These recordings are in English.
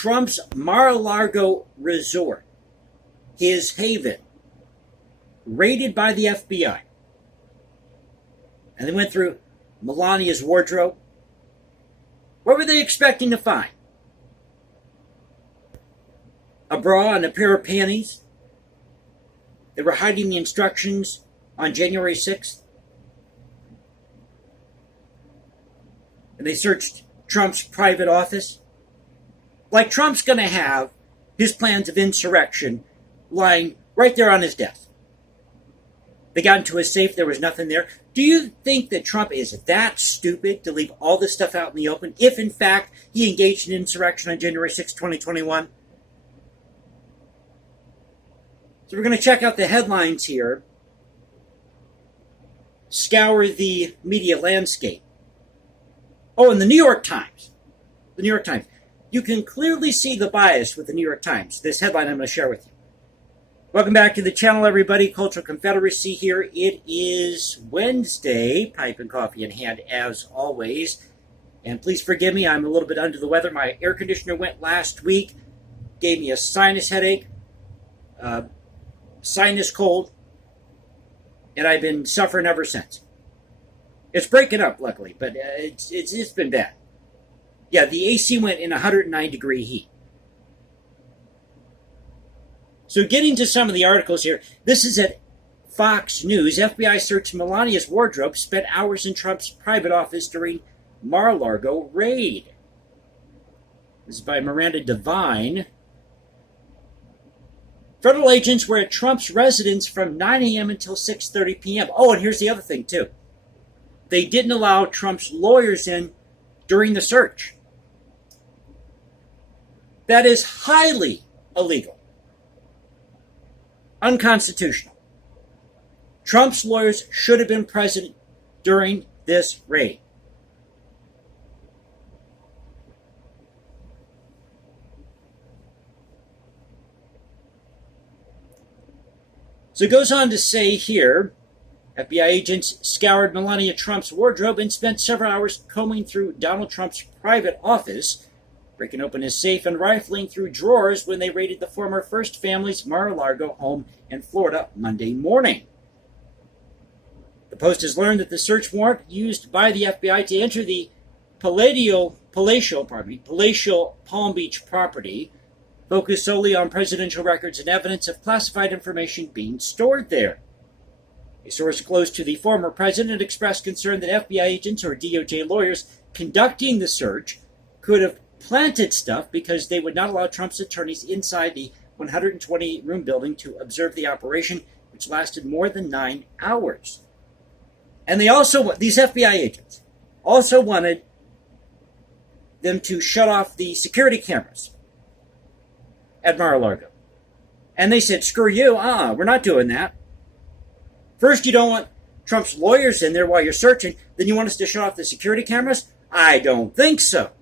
Trump's Mar-a-Lago resort, his haven, raided by the FBI. And they went through Melania's wardrobe. What were they expecting to find? A bra and a pair of panties? They were hiding the instructions on January 6th. And they searched Trump's private office. Like Trump's going to have his plans of insurrection lying right there on his desk. They got into his safe, there was nothing there. Do you think that Trump is that stupid to leave all this stuff out in the open if, in fact, he engaged in insurrection on January 6, 2021? So we're going to check out the headlines here. Scour the media landscape. Oh, and the New York Times. The New York Times. You can clearly see the bias with the New York Times. This headline I'm going to share with you. Welcome back to the channel, everybody. Cultural Confederacy here. It is Wednesday. Pipe and coffee in hand, as always. And please forgive me, I'm a little bit under the weather. My air conditioner went last week. Gave me a sinus headache. Sinus cold. And I've been suffering ever since. It's breaking up, luckily, but it's been bad. Yeah, the AC went in 109-degree heat. So getting to some of the articles here, this is at Fox News. FBI searched Melania's wardrobe, spent hours in Trump's private office during Mar-a-Lago raid. This is by Miranda Devine. Federal agents were at Trump's residence from 9 a.m. until 6:30 p.m. Oh, and here's the other thing, too. They didn't allow Trump's lawyers in during the search. That is highly illegal. Unconstitutional. Trump's lawyers should have been present during this raid. So it goes on to say here, FBI agents scoured Melania Trump's wardrobe and spent several hours combing through Donald Trump's private office, breaking open his safe and rifling through drawers when they raided the former First Family's Mar-a-Lago home in Florida Monday morning. The Post has learned that the search warrant used by the FBI to enter the palatial Palm Beach property focused solely on presidential records and evidence of classified information being stored there. A source close to the former president expressed concern that FBI agents or DOJ lawyers conducting the search could have planted stuff because they would not allow Trump's attorneys inside the 128-room building to observe the operation, which lasted more than 9 hours. And these FBI agents also wanted them to shut off the security cameras at Mar-a-Lago. And they said, screw you, we're not doing that. First, you don't want Trump's lawyers in there while you're searching, then you want us to shut off the security cameras? I don't think so.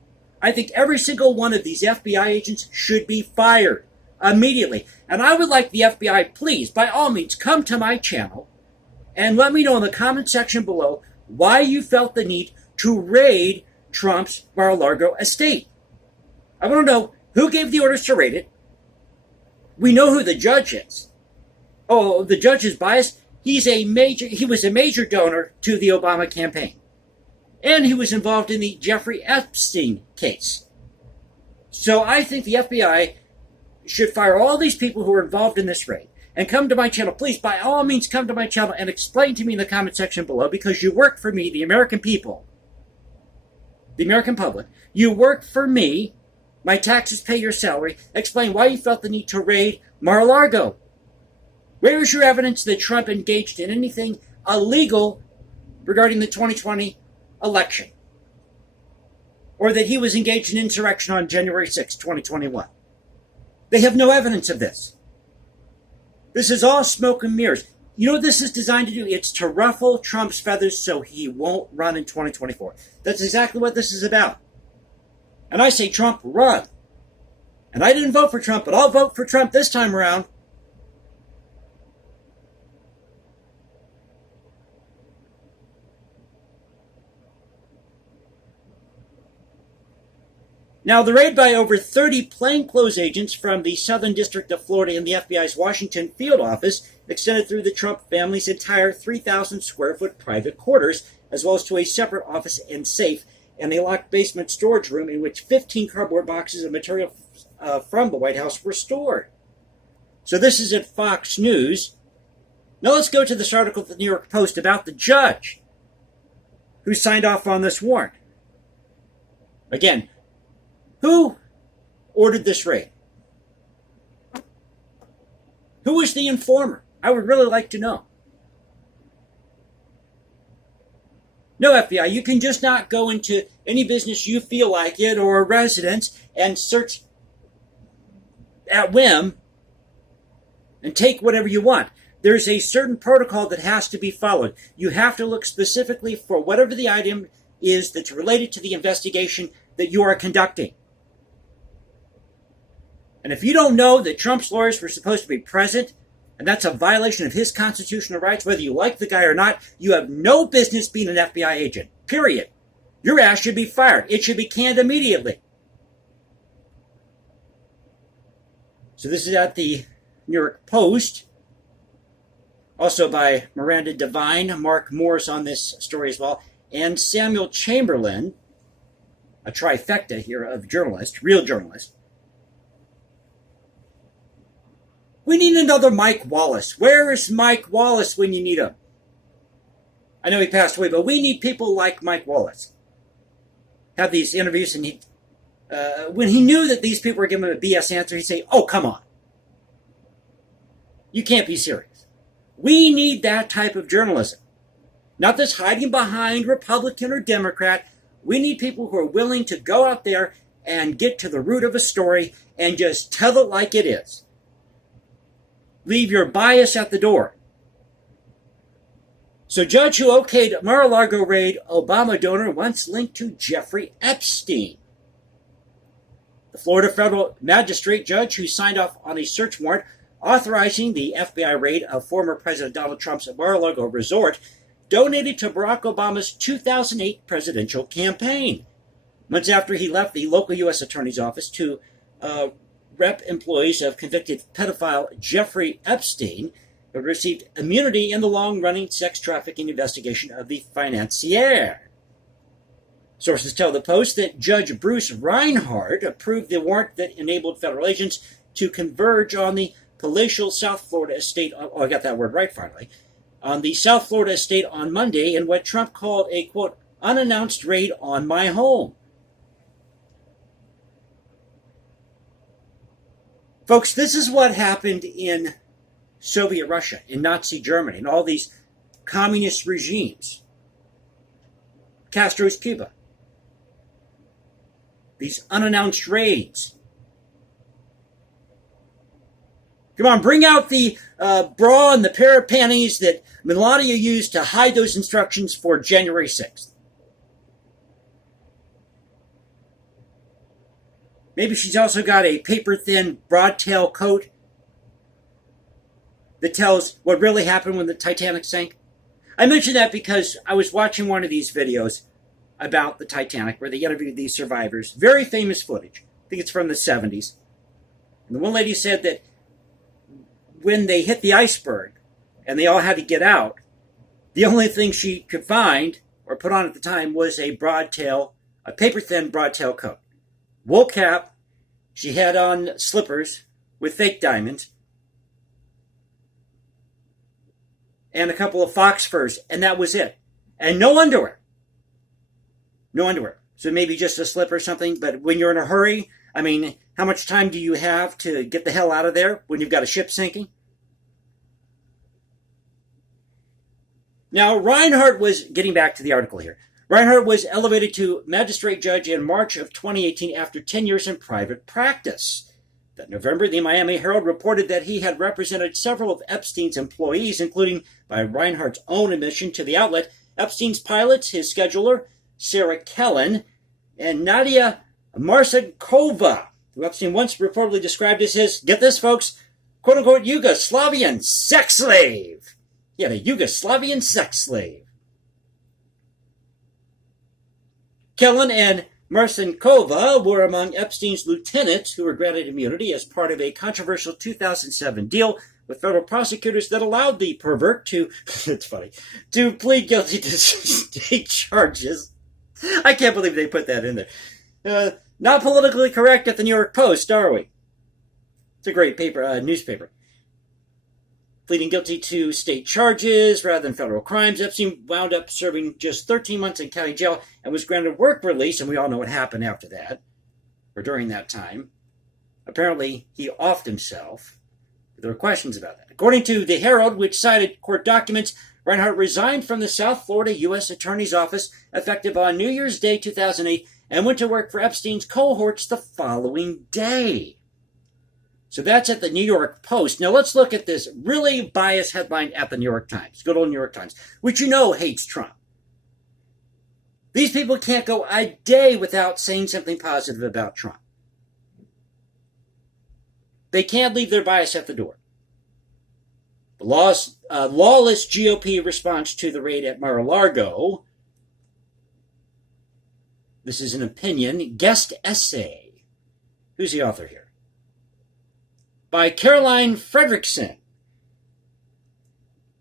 I think every single one of these FBI agents should be fired immediately. And I would like the FBI, please, by all means, come to my channel and let me know in the comment section below why you felt the need to raid Trump's Mar-a-Lago estate. I want to know who gave the orders to raid it. We know who the judge is. Oh, the judge is biased. He was a major donor to the Obama campaign. And he was involved in the Jeffrey Epstein case. So I think the FBI should fire all these people who are involved in this raid and come to my channel. Please, by all means, come to my channel and explain to me in the comment section below, because you work for me, the American people, the American public. You work for me. My taxes pay your salary. Explain why you felt the need to raid Mar-a-Lago. Where is your evidence that Trump engaged in anything illegal regarding the 2020 election? Or that he was engaged in insurrection on January 6, 2021? They have no evidence of this. This is all smoke and mirrors. You know what this is designed to do? It's to ruffle Trump's feathers so he won't run in 2024. That's exactly what this is about. And I say, Trump, run. And I didn't vote for Trump, but I'll vote for Trump this time around. Now, the raid by over 30 plainclothes agents from the Southern District of Florida and the FBI's Washington field office extended through the Trump family's entire 3,000 square foot private quarters, as well as to a separate office and safe and a locked basement storage room in which 15 cardboard boxes of material from the White House were stored. So this is at Fox News. Now let's go to this article at the New York Post about the judge who signed off on this warrant. Again, who ordered this raid? Who was the informer? I would really like to know. No, FBI, you can just not go into any business you feel like it or a residence and search at whim and take whatever you want. There's a certain protocol that has to be followed. You have to look specifically for whatever the item is that's related to the investigation that you are conducting. And if you don't know that Trump's lawyers were supposed to be present, and that's a violation of his constitutional rights, whether you like the guy or not, you have no business being an FBI agent. Period. Your ass should be fired. It should be canned immediately. So this is at the New York Post. Also by Miranda Devine, Mark Morris on this story as well, and Samuel Chamberlain, a trifecta here of journalists, real journalists. We need another Mike Wallace. Where is Mike Wallace when you need him? I know he passed away, but we need people like Mike Wallace. Have these interviews, and when he knew that these people were giving him a BS answer, he'd say, "Oh, come on. You can't be serious." We need that type of journalism. Not this hiding behind Republican or Democrat. We need people who are willing to go out there and get to the root of a story and just tell it like it is. Leave your bias at the door. So judge who okayed Mar-a-Lago raid Obama donor once linked to Jeffrey Epstein. The Florida federal magistrate judge who signed off on a search warrant authorizing the FBI raid of former President Donald Trump's Mar-a-Lago resort donated to Barack Obama's 2008 presidential campaign. Months after he left the local U.S. Attorney's Office to rep employees of convicted pedophile Jeffrey Epstein, who received immunity in the long-running sex trafficking investigation of the financier. Sources tell the Post that Judge Bruce Reinhardt approved the warrant that enabled federal agents to converge on the palatial South Florida estate, oh, I got that word right finally, on the South Florida estate on Monday in what Trump called a, quote, unannounced raid on my home. Folks, this is what happened in Soviet Russia, in Nazi Germany, and all these communist regimes. Castro's Cuba. These unannounced raids. Come on, bring out the bra and the pair of panties that Melania used to hide those instructions for January 6th. Maybe she's also got a paper-thin broadtail coat that tells what really happened when the Titanic sank. I mention that because I was watching one of these videos about the Titanic where they interviewed these survivors. Very famous footage. I think it's from the 70s. And the one lady said that when they hit the iceberg and they all had to get out, the only thing she could find or put on at the time was a paper-thin broadtail coat. Wool cap, she had on slippers with fake diamonds, and a couple of fox furs, and that was it. And no underwear. No underwear. So maybe just a slip or something, but when you're in a hurry, I mean, how much time do you have to get the hell out of there when you've got a ship sinking? Now, Reinhardt was, getting back to the article here, Reinhardt was elevated to magistrate judge in March of 2018 after 10 years in private practice. That November, the Miami Herald reported that he had represented several of Epstein's employees, including, by Reinhardt's own admission to the outlet, Epstein's pilots, his scheduler, Sarah Kellen, and Nadia Marsankova, who Epstein once reportedly described as his, get this folks, quote-unquote Yugoslavian sex slave. He had a Yugoslavian sex slave. Kellen and Marcinkova were among Epstein's lieutenants who were granted immunity as part of a controversial 2007 deal with federal prosecutors that allowed the pervert to, it's funny, to plead guilty to state charges. I can't believe they put that in there. Not politically correct at the New York Post, are we? It's a great paper, newspaper. Pleading guilty to state charges rather than federal crimes, Epstein wound up serving just 13 months in county jail and was granted work release, and we all know what happened after that, or during that time. Apparently, he offed himself. There were questions about that. According to the Herald, which cited court documents, Reinhardt resigned from the South Florida U.S. Attorney's Office effective on New Year's Day 2008 and went to work for Epstein's cohorts the following day. So that's at the New York Post. Now let's look at this really biased headline at the New York Times, good old New York Times, which you know hates Trump. These people can't go a day without saying something positive about Trump. They can't leave their bias at the door. The lawless GOP response to the raid at Mar-a-Lago. This is an opinion, guest essay. Who's the author here? By Caroline Fredrickson.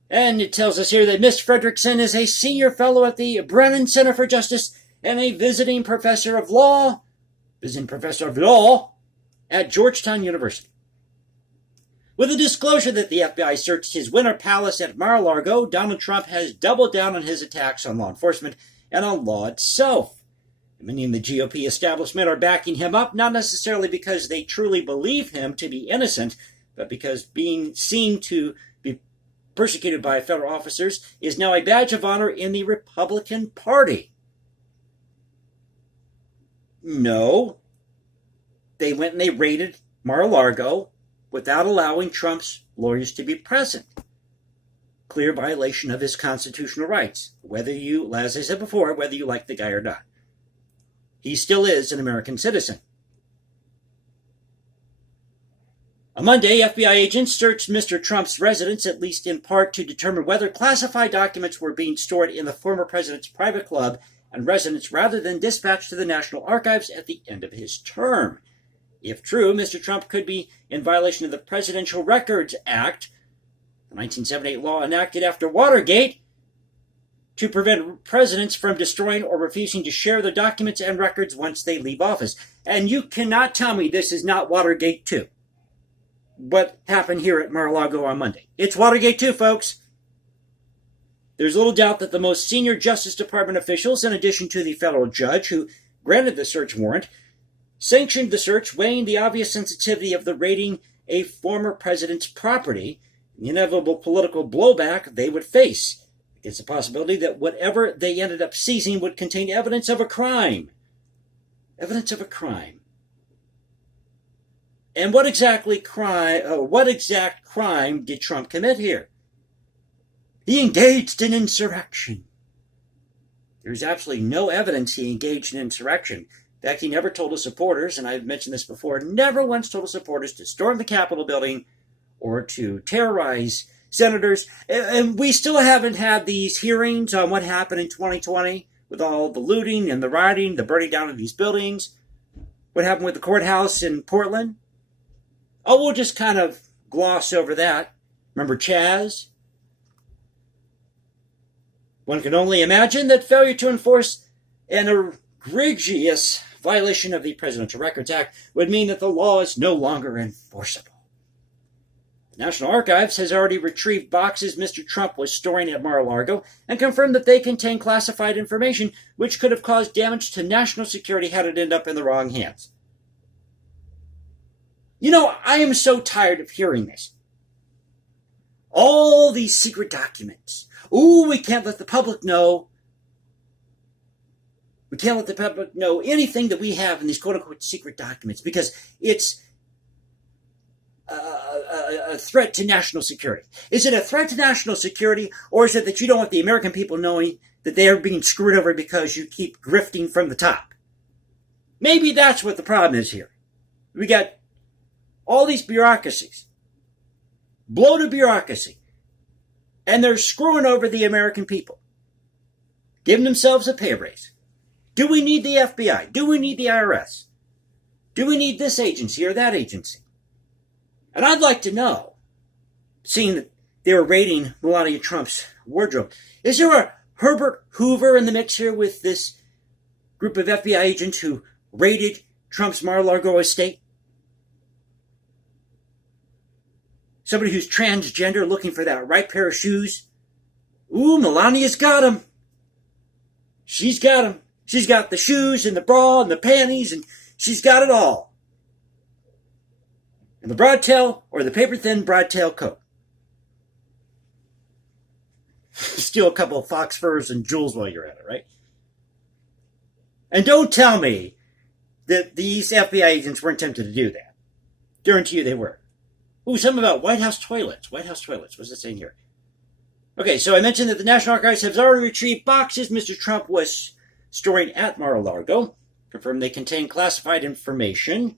And it tells us here that Miss Fredrickson is a senior fellow at the Brennan Center for Justice and a visiting professor of law at Georgetown University. With a disclosure that the FBI searched his winter palace at Mar-a-Lago, Donald Trump has doubled down on his attacks on law enforcement and on law itself. Many in the GOP establishment are backing him up, not necessarily because they truly believe him to be innocent, but because being seen to be persecuted by federal officers is now a badge of honor in the Republican Party. No, they went and they raided Mar-a-Lago without allowing Trump's lawyers to be present. Clear violation of his constitutional rights, whether you, as I said before, whether you like the guy or not. He still is an American citizen. On Monday, FBI agents searched Mr. Trump's residence, at least in part, to determine whether classified documents were being stored in the former president's private club and residence rather than dispatched to the National Archives at the end of his term. If true, Mr. Trump could be in violation of the Presidential Records Act, the 1978 law enacted after Watergate, to prevent presidents from destroying or refusing to share their documents and records once they leave office. And you cannot tell me this is not Watergate 2. What happened here at Mar-a-Lago on Monday? It's Watergate 2, folks. There's little doubt that the most senior Justice Department officials, in addition to the federal judge who granted the search warrant, sanctioned the search, weighing the obvious sensitivity of the raiding a former president's property, the inevitable political blowback they would face. It's a possibility that whatever they ended up seizing would contain evidence of a crime. Evidence of a crime. And what exact crime did Trump commit here? He engaged in insurrection. There's absolutely no evidence he engaged in insurrection. In fact, he never told his supporters, and I've mentioned this before, never once told his supporters to storm the Capitol building or to terrorize senators. And we still haven't had these hearings on what happened in 2020 with all the looting and the rioting, the burning down of these buildings. What happened with the courthouse in Portland? Oh, we'll just kind of gloss over that. Remember Chaz? One can only imagine that failure to enforce an egregious violation of the Presidential Records Act would mean that the law is no longer enforceable. The National Archives has already retrieved boxes Mr. Trump was storing at Mar-a-Lago and confirmed that they contain classified information which could have caused damage to national security had it ended up in the wrong hands. You know, I am so tired of hearing this. All these secret documents. Ooh, we can't let the public know. We can't let the public know anything that we have in these quote-unquote secret documents because it's a threat to national security. Is it a threat to national security, or is it that you don't want the American people knowing that they are being screwed over because you keep grifting from the top? Maybe that's what the problem is here. We got all these bureaucracies, bloated bureaucracy, and they're screwing over the American people, giving themselves a pay raise. Do we need the FBI? Do we need the IRS? Do we need this agency or that agency? And I'd like to know, seeing that they were raiding Melania Trump's wardrobe, is there a Herbert Hoover in the mix here with this group of FBI agents who raided Trump's Mar-a-Lago estate? Somebody who's transgender looking for that right pair of shoes? Ooh, Melania's got him. She's got him. She's got the shoes and the bra and the panties, and she's got it all. And the broadtail or the paper-thin broadtail coat. Steal a couple of fox furs and jewels while you're at it, right? And don't tell me that these FBI agents weren't tempted to do that. Guarantee you they were. Ooh, something about White House toilets. White House toilets. What's it saying here? Okay, so I mentioned that the National Archives has already retrieved boxes Mr. Trump was storing at Mar-a-Lago. Confirmed they contain classified information.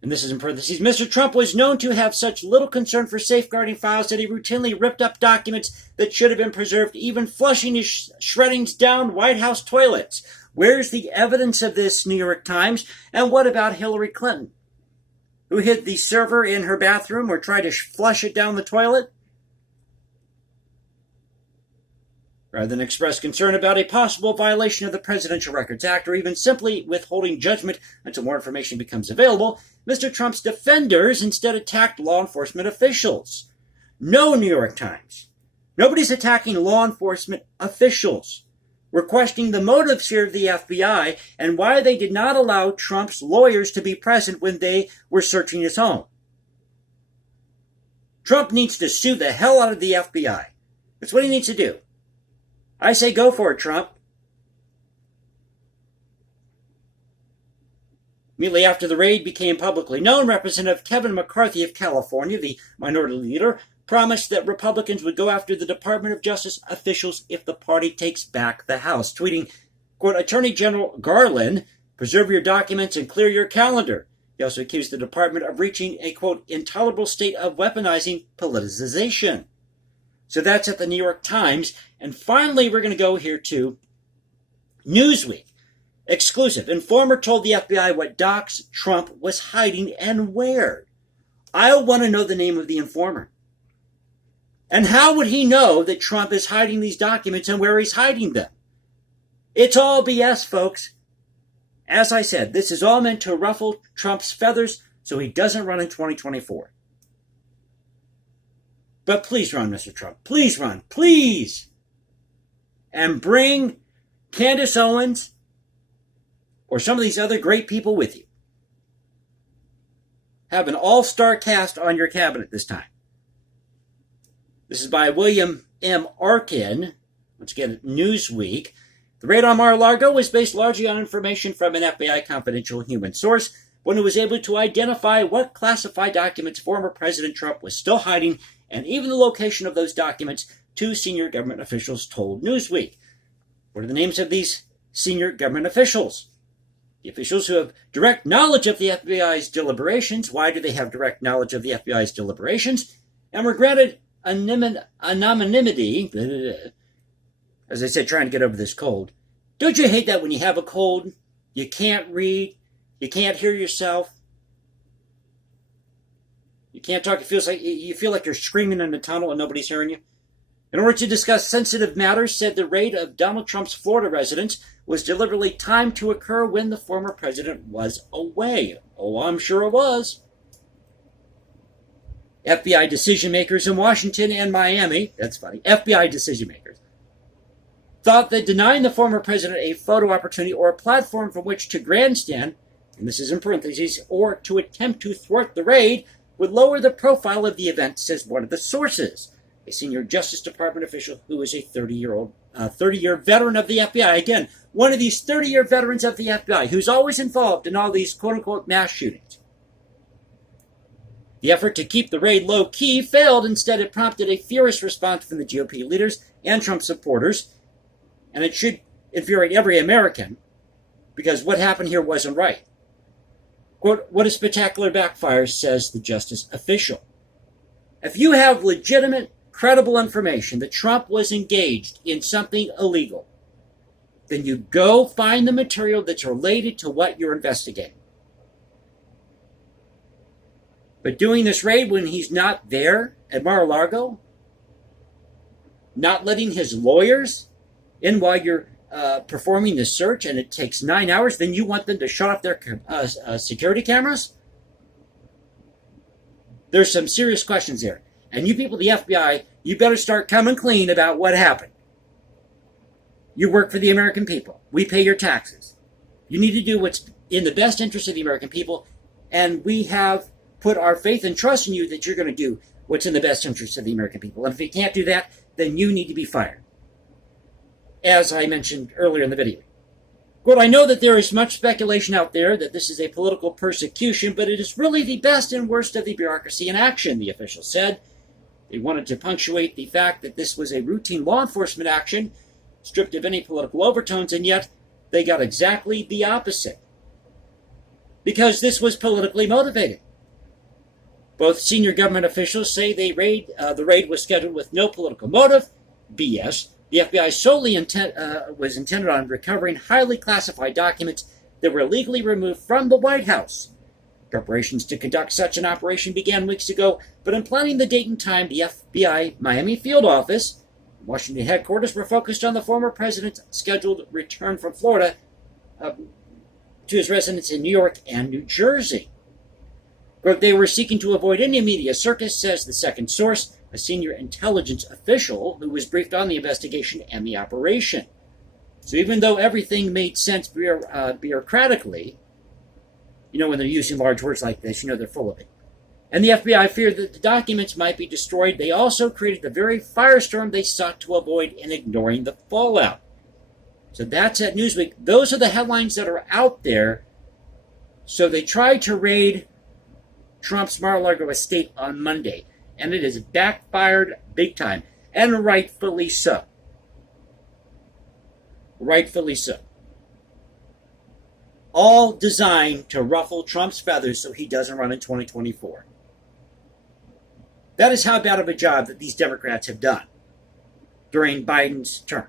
And this is in parentheses. Mr. Trump was known to have such little concern for safeguarding files that he routinely ripped up documents that should have been preserved, even flushing his shreddings down White House toilets. Where's the evidence of this, New York Times? And what about Hillary Clinton, who hid the server in her bathroom or tried to flush it down the toilet? Rather than express concern about a possible violation of the Presidential Records Act or even simply withholding judgment until more information becomes available, Mr. Trump's defenders instead attacked law enforcement officials. No, New York Times. Nobody's attacking law enforcement officials. We're questioning the motives here of the FBI and why they did not allow Trump's lawyers to be present when they were searching his home. Trump needs to sue the hell out of the FBI. That's what he needs to do. I say go for it, Trump. Immediately after the raid became publicly known, Representative Kevin McCarthy of California, the minority leader, promised that Republicans would go after the Department of Justice officials if the party takes back the House, tweeting, quote, Attorney General Garland, preserve your documents and clear your calendar. He also accused the department of reaching a, quote, intolerable state of weaponizing politicization. So that's at the New York Times. And finally, we're going to go here to Newsweek. Exclusive. Informer told the FBI what docs Trump was hiding and where. I want to know the name of the informer. And how would he know that Trump is hiding these documents and where he's hiding them? It's all BS, folks. As I said, this is all meant to ruffle Trump's feathers so he doesn't run in 2024. But please run, Mr. Trump. Please run. Please. And bring Candace Owens or some of these other great people with you. Have an all-star cast on your cabinet this time. This is by William M. Arkin. Once again, Newsweek. The raid on Mar-a-Lago was based largely on information from an FBI confidential human source, one who was able to identify what classified documents former President Trump was still hiding, and even the location of those documents, two senior government officials told Newsweek. What are the names of these senior government officials? The officials who have direct knowledge of the FBI's deliberations. Why do they have direct knowledge of the FBI's deliberations? And were granted anonymity. As I said, trying to get over this cold. Don't you hate that when you have a cold? You can't read. You can't hear yourself. You can't talk. You feel like you're screaming in a tunnel and nobody's hearing you. In order to discuss sensitive matters, said the raid of Donald Trump's Florida residence was deliberately timed to occur when the former president was away. Oh, I'm sure it was. FBI decision makers in Washington and Miami, that's funny, FBI decision makers, thought that denying the former president a photo opportunity or a platform from which to grandstand, and this is in parentheses, or to attempt to thwart the raid, would lower the profile of the event, says one of the sources, a senior Justice Department official who is a 30-year veteran of the FBI. Again, one of these 30-year veterans of the FBI who's always involved in all these quote-unquote mass shootings. The effort to keep the raid low-key failed. Instead, it prompted a furious response from the GOP leaders and Trump supporters, and it should infuriate every American, because what happened here wasn't right. Quote, what a spectacular backfire, says the justice official. If you have legitimate, credible information that Trump was engaged in something illegal, then you go find the material that's related to what you're investigating. But doing this raid when he's not there at Mar-a-Lago, not letting his lawyers in while you're performing the search, and it takes 9 hours, then you want them to shut off their security cameras? There's some serious questions there. And you people, the FBI, you better start coming clean about what happened. You work for the American people. We pay your taxes. You need to do what's in the best interest of the American people, and we have put our faith and trust in you that you're going to do what's in the best interest of the American people. And if you can't do that, then you need to be fired, as I mentioned earlier in the video. Quote, I know that there is much speculation out there that this is a political persecution, but it is really the best and worst of the bureaucracy in action, the official said. They wanted to punctuate the fact that this was a routine law enforcement action, stripped of any political overtones, and yet they got exactly the opposite. Because this was politically motivated. Both senior government officials say the raid was scheduled with no political motive. BS. The FBI solely was intended on recovering highly classified documents that were illegally removed from the White House. Preparations to conduct such an operation began weeks ago, but in planning the date and time, the FBI Miami field office, Washington headquarters, were focused on the former president's scheduled return from Florida to his residence in New York and New Jersey. But they were seeking to avoid any media circus, says the second source, a senior intelligence official who was briefed on the investigation and the operation. So even though everything made sense bureaucratically, you know, when they're using large words like this, you know they're full of it. And the FBI feared that the documents might be destroyed. They also created the very firestorm they sought to avoid in ignoring the fallout. So that's at Newsweek. Those are the headlines that are out there. So they tried to raid Trump's Mar-a-Lago estate on Monday, and it has backfired big time, and rightfully so. Rightfully so. All designed to ruffle Trump's feathers so he doesn't run in 2024. That is how bad of a job that these Democrats have done during Biden's term.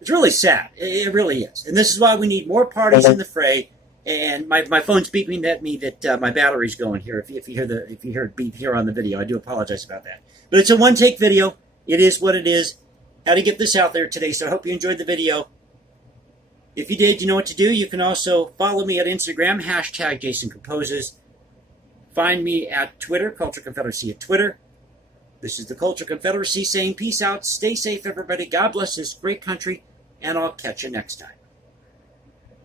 It's really sad. It really is. And this is why we need more parties in the fray. And my phone's beeping at me that my battery's going here. If you hear it beep here on the video, I do apologize about that. But it's a one-take video. It is what it is. Had to get this out there today, so I hope you enjoyed the video. If you did, you know what to do. You can also follow me at Instagram, hashtag Jason Composes. Find me at Twitter, Culture Confederacy at Twitter. This is the Culture Confederacy saying peace out, stay safe, everybody. God bless this great country, and I'll catch you next time.